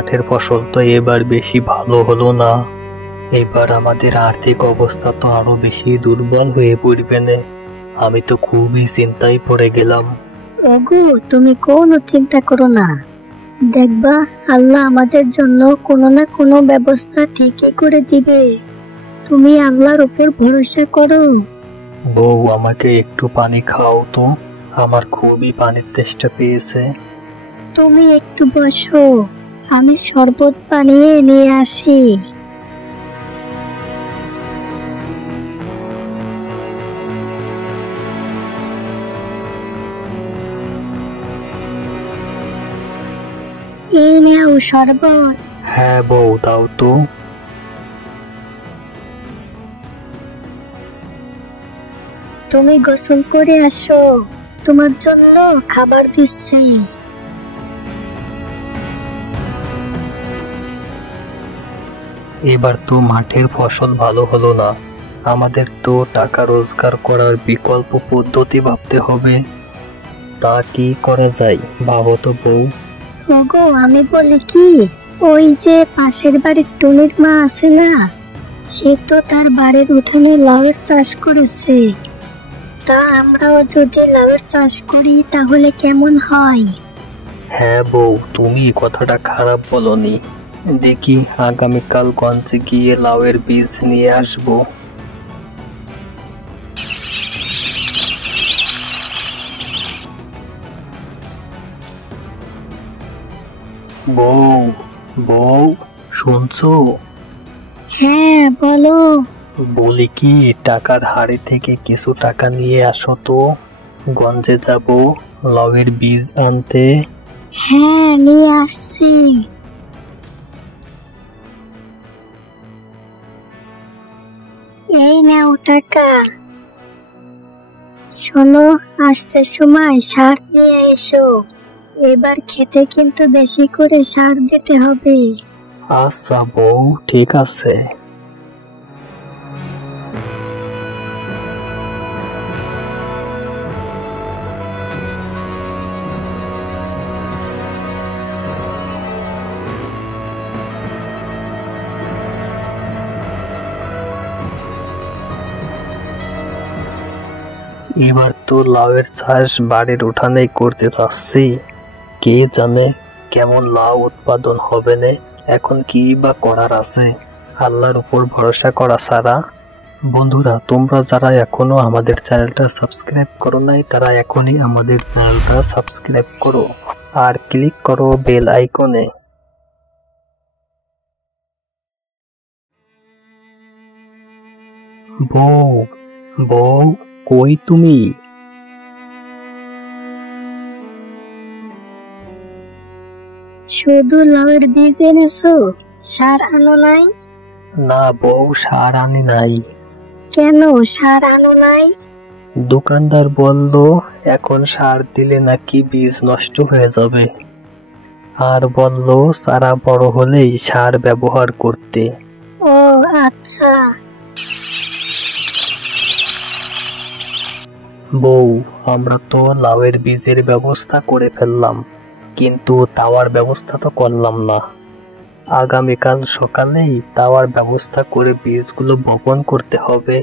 মাঠের ফসল তো এবার বেশি ভালো হলো না। এবার আমাদের আর্থিক অবস্থা তো আরো বেশি দুর্বল হয়ে পড়বে না। আমি তো খুবই চিন্তায় পড়ে গেলাম। ওগো, তুমি কোনো চিন্তা করো না, দেখবা আল্লাহ আমাদের জন্য কোনো না কোনো ব্যবস্থা ঠিকই করে দিবে। তুমি আল্লাহর উপর ভরসা করো। বউ, আমাকে একটু পানি খাও তো, আমার খুবই পানির তেষ্টা পেয়েছে। তুমি একটু বসো, আমি শরবত বানিয়ে নিয়ে আসি। এই নাও শরবত। হ্যাঁ বউ, দাও তো। তুমি গোসল করে আসো, তোমার জন্য খাবার দিচ্ছি। এবার তো মাঠের ফসল ভালো হলো না, আমাদের তো টাকা রোজগার করার বিকল্প পদ্ধতি ভাবতে হবে। তা কি করা যায়, ভাবো তো বউ। ওগো, আমি বলি কি, ওই যে পাশের বাড়ির টুনির মা আছে না, সে তো তার বাড়ির উঠানে লাউয়ের চাষ করেছে। তা আমরাও যদি লাউয়ের চাষ করি তাহলে কেমন হয়? হ্যাঁ বউ, তুমি কথাটা খারাপ বলনি। দেখি আগামীকাল গঞ্জে গিয়ে লাউয়ের বীজ নিয়ে আসবো। বউ, বউ, শুনছো? হ্যাঁ বলো। বলি কি, টাকার হাড়ি থেকে কিছু টাকা নিয়ে আসো তো, গঞ্জে যাব লাউয়ের বীজ আনতে। হ্যাঁ, নিয়ে আসছি। এই নাও টাকা। শোনো, আসতে সময় সার নিয়ে এসো। এবার খেতে কিন্তু বেশি করে সার দিতে হবে। আচ্ছা বউ, ঠিক আছে। এবার তো লাউয়ের চাষ বাড়ির উঠানেই করতে চাচ্ছি। কে জানে কেমন লাউ উৎপাদন হবে না। এখন কি বা করার আছে, আল্লাহর উপর ভরসা করা ছাড়া। বন্ধুরা, তোমরা যারা এখনো আমাদের চ্যানেলটা সাবস্ক্রাইব করো নাই, তারা এখনই আমাদের চ্যানেলটা সাবস্ক্রাইব করো আর ক্লিক করো বেল আইকনে। বউ, বউ, কই তুমি? শুধু লাউয়ের বীজ এনেছো, সার আনো নাই? না বউ, সার আনি নাই। কেন সার আনো নাই? দোকানদার বলল এখন সার দিলে নাকি বীজ নষ্ট হয়ে যাবে, আর বলল চারা বড় হলেই সার ব্যবহার করতে। ও আচ্ছা। বউ, আমরা তো লাউয়ের বীজের ব্যবস্থা করে ফেললাম, কিন্তু তাওয়ার ব্যবস্থা তো করলাম না। আগামীকাল সকালেই তাওয়ার ব্যবস্থা করে বীজগুলো বপন করতে হবে।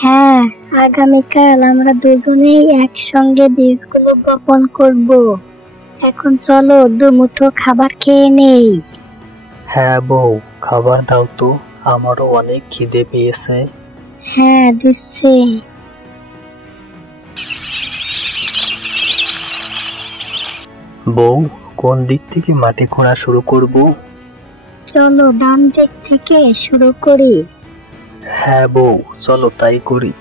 হ্যাঁ, আগামীকাল আমরা দুজনেই একসঙ্গে বীজগুলো বপন করব। এখন চলো দুমুঠো খাবার খেয়ে নেই। হ্যাঁ বউ, খাবার দাও তো, আমারও অনেক খিদে পেয়েছে। হ্যাঁ, দিচ্ছি। বউ, কোন দিক থেকে মাটি খোঁড়া শুরু করব? চলো ডান দিক থেকে শুরু করি। হ্যাঁ বউ, চলো তাই করি।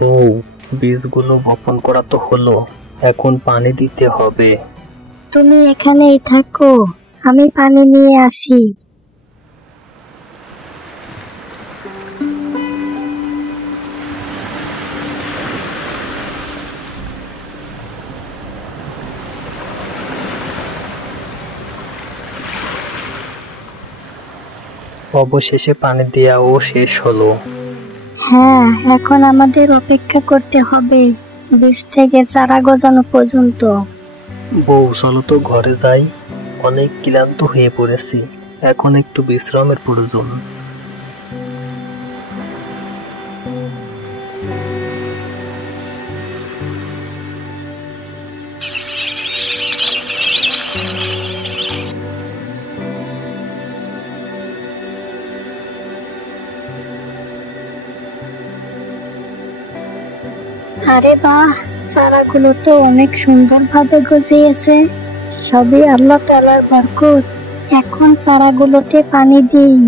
বউ, বীজগুলো বপন করা তো হলো, এখন পানি দিতে হবে। তুমি এখানেই থাকো, আমি পানি নিয়ে আসি। অবশেষে পানি দেওয়াও শেষ হলো। হ্যাঁ, এখন আমাদের অপেক্ষা করতে হবে বীজ থেকে চারা গজানো পর্যন্ত। বউ চলো তো ঘরে যাই, অনেক ক্লান্ত হয়ে পড়েছি, এখন একটু বিশ্রামের প্রয়োজন। আরে বাহ, চারাগুলো তো অনেক সুন্দরভাবে গজিয়েছে। সবই আল্লাহ তাআলার বরকত। এখন চারাগুলোতে পানি দিই।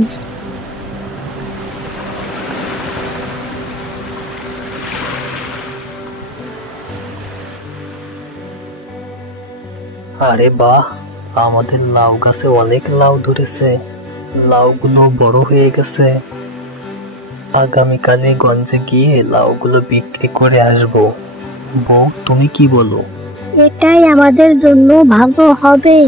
আরে বাহ, আমাদের লাউ গাছে অনেক লাউ ধরেছে, লাউগুলো বড় হয়ে গেছে। আগামীকালে গঞ্জে গিয়ে লাউগুলো বিক্রি করে আসবো। বউ তুমি কি বলো? এটাই আমাদের জন্য ভালো হবে।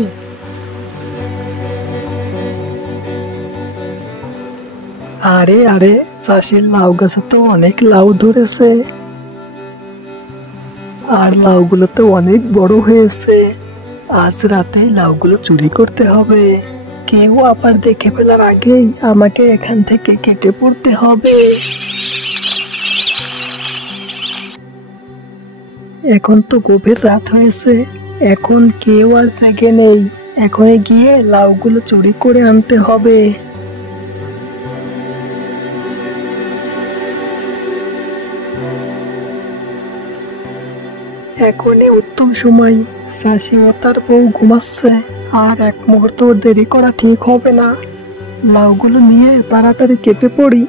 আরে আরে, চাষির লাউ গাছে তো অনেক লাউ ধরেছে, আর লাউগুলো তো অনেক বড় হয়েছে। আজ রাতে লাউগুলো চুরি করতে হবে, কেউ আবার দেখে ফেলার আগেই আমাকে এখান থেকে কেটে পড়তে হবে। এখন তো গভীর রাত হয়েছে, এখন কেউ আর জেগে নেই, এখনই গিয়ে লাউগুলো চুরি করে আনতে হবে। এখনই উত্তম সময়, চাষি ও তার বউ ঘুমাচ্ছে, আর এক মুহূর্ত দেরি করা ঠিক হবে না। লাউগুলো নিয়ে তাড়াতাড়ি কেটে পড়ি।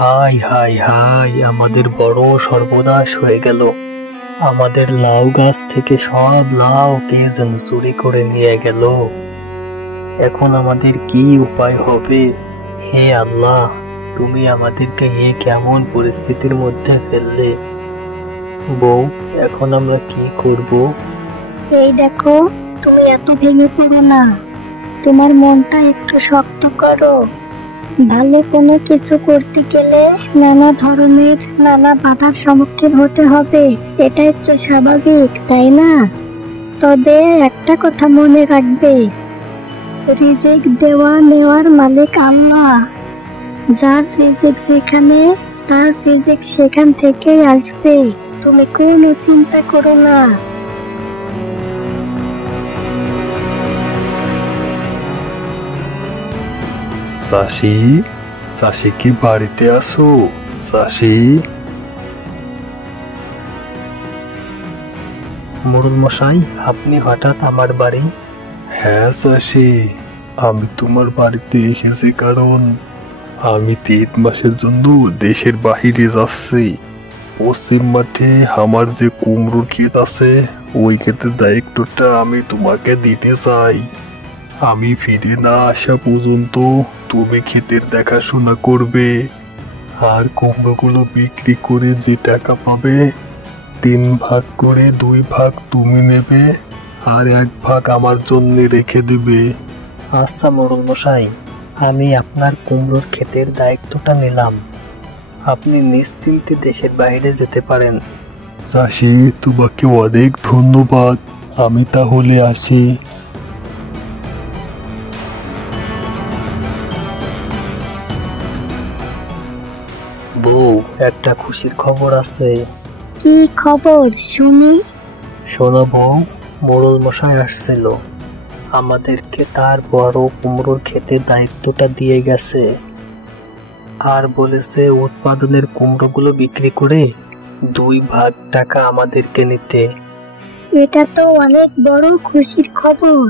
হাই হাই হাই, আমাদের বড় সর্বনাশ হয়ে গেল। আমাদের লাউ গাছ থেকে সব লাউ কে যেন চুরি করে নিয়ে গেল। এখন আমাদের কি উপায় হবে? হে আল্লাহ, তুমি আমাদেরকে এ কেমন পরিস্থিতির মধ্যে ফেললে। বউ, এখন আমরা কি করব? এই দেখো, তুমি এত ভেঙে পড়ো না, তোমার মনটা একটু শক্ত করো। ভালো কোনো কিছু করতে গেলে নানা বাধার সম্মুখীন হতে হবে, এটাই তো স্বাভাবিক, তাই না? তবে একটা কথা মনে রাখবে, রিজিক দেওয়া নেওয়ার মালিক আল্লাহ। যার রিজিক যেখানে, তার রিজিক সেখান থেকেই আসবে। তুমি কোনো চিন্তা করো না। চাষি, চাষি কি বাড়িতে আছো? চাষি, মোড়ল মশাই, আপনি হঠাৎ আমার বাড়ি? হ্যাঁ চাষি, আমি তোমার বাড়িতে এসেছি কারণ আমি 3 মাসের জন্য দেশের বাহিরে যাচ্ছি। পশ্চিম মাঠে আমার যে কুমড়োর ক্ষেত আছে, ওই ক্ষেতের দায়িত্বটা আমি তোমাকে দিতে চাই। আমি ফিরে না আসা পর্যন্ত তুমি ক্ষেতের দেখাশোনা করবে, আর কুমড়োগুলো বিক্রি করে যে টাকা পাবে 3 ভাগ করে 2 ভাগ তুমি নেবে, আর 1 ভাগ আমার জন্য রেখে দিবে। আচ্ছা মোড়ল মশাই, আমি আপনার কুমড়োর ক্ষেতের দায়িত্বটা নিলাম। আপনি নিশ্চিন্তে দেশের বাইরে যেতে পারেন। চাষি, তোমাকে অনেক ধন্যবাদ, আমি তাহলে আসি। বউ, একটা খুশির খবর আছে। কি খবর শুনি? শোনো বউ, মোড়ল মশাই আসছিল, আমাদেরকে তার বড় কুমড়োর ক্ষেতের দায়িত্বটা দিয়ে গেছে, আর বলেছে উৎপাদনের কুমড়োগুলো বিক্রি করে 2 ভাগ টাকা আমাদেরকে নিতে। এটা তো অনেক বড় খুশির খবর।